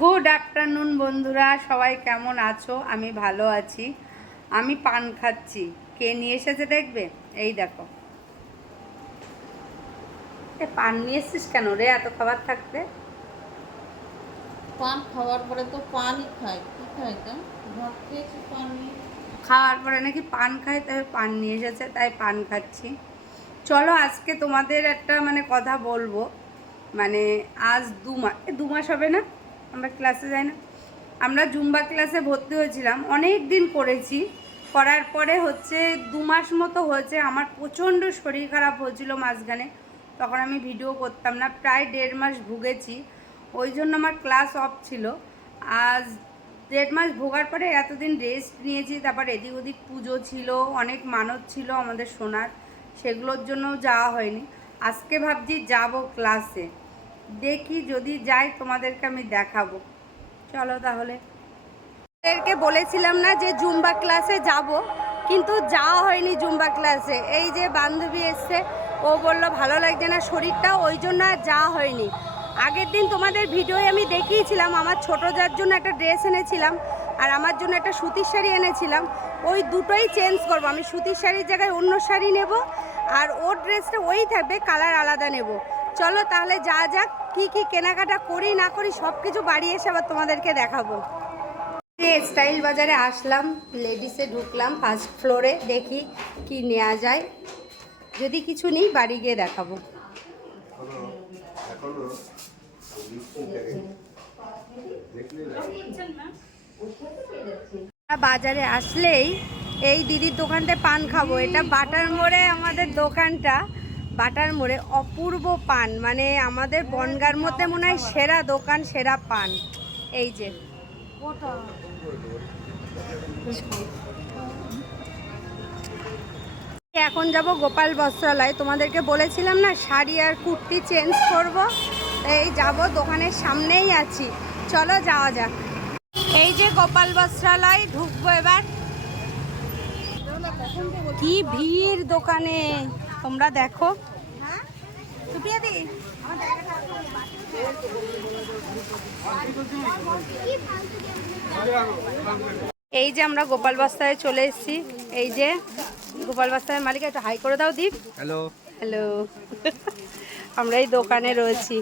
Good afternoon বন্ধুরা। সবাই কেমন আছো? আমি ভালো আছি। আমি পান খাচ্ছি। কে নিয়ে এসেছে দেখবে? এই দেখো। পান নিয়ে এসছিস কেন রে? এত খাবার থাকতে পান খাওয়ার পরে তো পানই খাই। কি খাই তা? ভাত খেয়েছি পানি খাওয়ার পরে নাকি পান খাই তাই পান নিয়ে এসেছে তাই পান খাচ্ছি। চলো আজকে তোমাদের একটা মানে কথা বলব। মানে আজ দু মাস দু মাস হবে না? আমরা ক্লাসে যাই না। আমরা জুম্বা ক্লাসে ভর্তি হয়েছিলাম। অনেক দিন করেছি। করার পরে হচ্ছে দু মাস মতো হয়েছে। আমার প্রচণ্ড শরীর খারাপ হয়েছিল মাঝখানে। তখন আমি ভিডিও করতাম না। প্রায় দেড় মাস ভুগেছি। ওই জন্য আমার ক্লাস অফ ছিল। আজ দেড় মাস ভোগার পরে এতদিন রেস্ট নিয়েছি। তারপর এদিক ওদিক পুজো ছিল। অনেক মানত ছিল আমাদের সোনার। সেগুলোর জন্য যাওয়া হয়নি। আজকে ভাবছি যাব ক্লাসে দেখি যদি যাই তোমাদেরকে আমি দেখাবো। চলো তাহলে। ওদেরকে বলেছিলাম না যে জুম্বা ক্লাসে যাব, কিন্তু যাওয়া হয়নি জুম্বা ক্লাসে। এই যে বান্ধবী এসছে, ও বলল ভালো লাগছে না শরীরটা, ওই জন্য আর যাওয়া হয়নি। আগের দিন তোমাদের ভিডিওয়ে আমি দেখিয়েছিলাম, আমার ছোটো যার জন্য একটা ড্রেস এনেছিলাম আর আমার জন্য একটা সুতির শাড়ি এনেছিলাম। ওই দুটোই চেঞ্জ করব, আমি সুতির শাড়ির জায়গায় অন্য শাড়ি নেব আর ওর ড্রেসটা ওই থাকবে, কালার আলাদা নেব। চলো তাহলে যা যাক, কি কি কেনাকাটা করি না করি সব কিছু বাড়ি এসে আবার তোমাদেরকে দেখাবো। স্টাইল বাজারে আসলাম লেডিসে ঢুকলাম ফার্স্ট ফ্লোরে দেখি কি নেওয়া যায়। যদি কিছু নেই, বাড়ি গিয়ে দেখাবো। বাজারে আসলেই এই দিদির দোকানতে পান খাব। এটা বাটার মোড়ে আমাদের দোকানটা। বাটার মোড়ে অপূর্ব পান। মানে আমাদের বনগার মধ্যে মনে হয় সেরা দোকান, সেরা পান। এই যে। এখন যাব গোপাল বস্ত্রালয়। তোমাদেরকে বলেছিলাম না, শাড়ি আর কুর্তি চেঞ্জ করব। এই যাব, দোকানের সামনেই আছি। চলো যাওয়া যাক। এই যে গোপাল বস্ত্রালয়, ঢুকবো এবার। কি ভিড় দোকানে। তোমরা দেখো। এই যে আমরা গোপাল বস্তায় চলে এসেছি। এই যে গোপাল বস্তার মালিক একটু হাই করে দাও দীপ। হ্যালো। হ্যালো। আমরা এই দোকানে রয়েছি।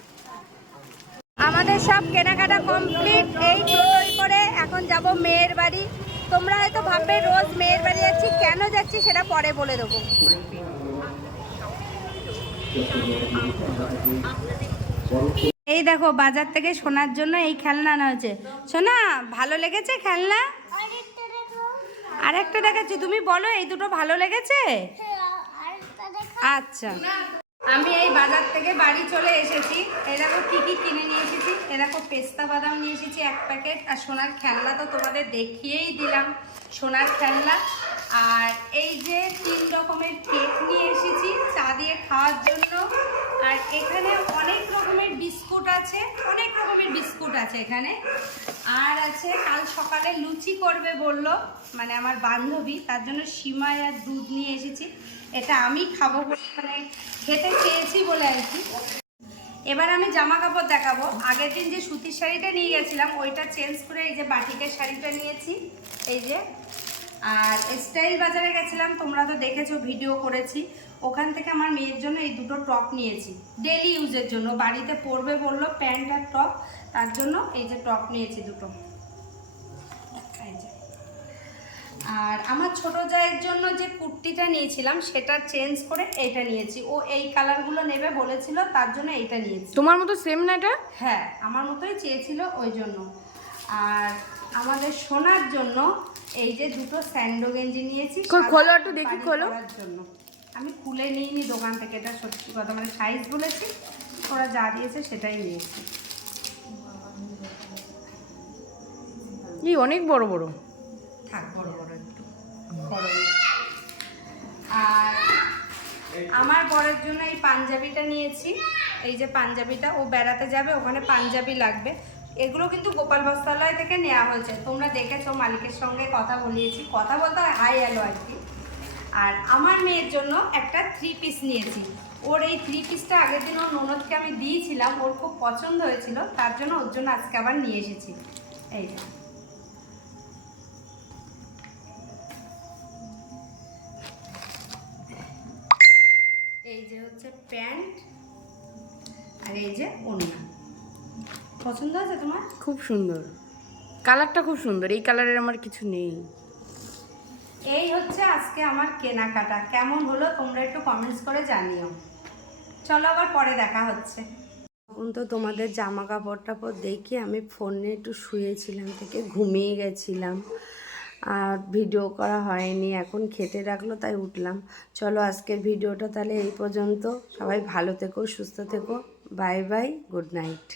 আমাদের সব কেনাকাটা কমপ্লিট এই টোটোই করে এখন যাব মেয়ের বাড়ি। তোমরা হয়তো ভাববে রোজ মেয়ের বাড়ি যাচ্ছি কেন যাচ্ছি সেটা পরে বলে দেবো। এই দেখো বাজার থেকে সোনার জন্য এই খেলনা আনা হয়েছে। সোনা ভালো লেগেছে খেলনা? আরেকটা দেখাচ্ছি তুমি বলো এই দুটো ভালো লেগেছে? আচ্ছা। আমি এই বাজার থেকে বাড়ি চলে এসেছি। এরা তো কি কি কিনে নিয়ে এসেছি। এরকম পেস্তা বাদাম নিয়ে এসেছি এক প্যাকেট। আর সোনার খেলনা তো তোমাদের দেখিয়েই দিলাম। সোনার খেলনা। আর এই যে তিন রকমের কেক নিয়ে এসেছি চা দিয়ে খাওয়ার জন্য। আর এখানে রকমের বিস্কুট আছে, অনেক রকমের বিস্কুট আছে এখানে। আর আছে, কাল সকালে লুচি করবে বলল মানে আমার বান্ধবী, তার জন্য সিমাই আর দুধ নিয়ে এসেছি। এটা আমি খাব মানে খেতে চেয়েছি বলে আর কি। এবার আমি জামা কাপড় দেখাবো। আগের দিন যে সুতির শাড়িটা নিয়ে গেছিলাম, ওইটা চেঞ্জ করে এই যে বাটিকের শাড়িটা নিয়েছি, এই যে। আর স্টাইল বাজারে গেছিলাম, তোমরা তো দেখেছ, ভিডিও করেছি। ওখান থেকে আমার মেয়ের জন্য এই দুটো টপ নিয়েছি। ডেলি ইউজের জন্য। বাড়িতে পরবে বলল প্যান্ট আর টপ তার জন্য এই যে টপ নিয়েছি দুটো। আর আমার ছোট জায়ের জন্য যে কুর্তিটা নিয়েছিলাম সেটা চেঞ্জ করে এটা নিয়েছি। ও এই কালারগুলো নেবে বলেছিল তার জন্য এইটা নিয়েছি। তোমার মতো সেম না এটা? হ্যাঁ আমার মতোই চেয়েছিল ওই জন্য। আর আমাদের সোনার জন্য এই যে দুটো স্যান্ডো গেঞ্জি নিয়েছি খোলো একটু দেখি, খোলো। জন্য। আমি খুলে নিইনি দোকান থেকে এটা সত্যি কথা মানে সাইজ বলেছি ওরা যা দিয়েছে সেটাই নিয়েছি। অনেক বড় বড়। থাক বড় বড় একটু আর আমার বরের জন্য এই পাঞ্জাবিটা নিয়েছি এই যে পাঞ্জাবিটা ও বেড়াতে যাবে ওখানে পাঞ্জাবি লাগবে। এগুলো কিন্তু গোপাল বস্ত্রালয় থেকে নেওয়া হয়েছে তোমরা দেখেছ মালিকের সঙ্গে কথা বলিয়েছি কথা বলতে হাই হ্যালো আর কি। আর আমার মেয়ের জন্য একটা থ্রি পিস নিয়েছি। ওর এই থ্রি পিসটা আগের দিন ওর ননদকে আমি দিয়েছিলাম, ওর খুব পছন্দ হয়েছিল, তার জন্য ওর জন্য আজকে আবার নিয়ে এসেছি। এই এই যে হচ্ছে প্যান্ট, আর এই যে ওড়না। পছন্দ আছে তোমার? খুব সুন্দর। কালারটা খুব সুন্দর, এই কালারের আমার কিছু নেই। এই হচ্ছে আজকে আমার কেনাকাটা। কেমন হলো তোমরা একটু কমেন্টস করে জানিও। চলো আবার পরে দেখা হচ্ছে। এখন তো তোমাদের জামা কাপড় টাপড় দেখে আমি ফোনে একটু শুয়েছিলাম থেকে ঘুমিয়ে গেছিলাম। আর ভিডিও করা হয়নি, এখন খেতে রাখল তাই উঠলাম। চলো আজকের ভিডিওটা তাহলে এই পর্যন্ত। সবাই ভালো থেকো, সুস্থ থেকো। Bye bye good night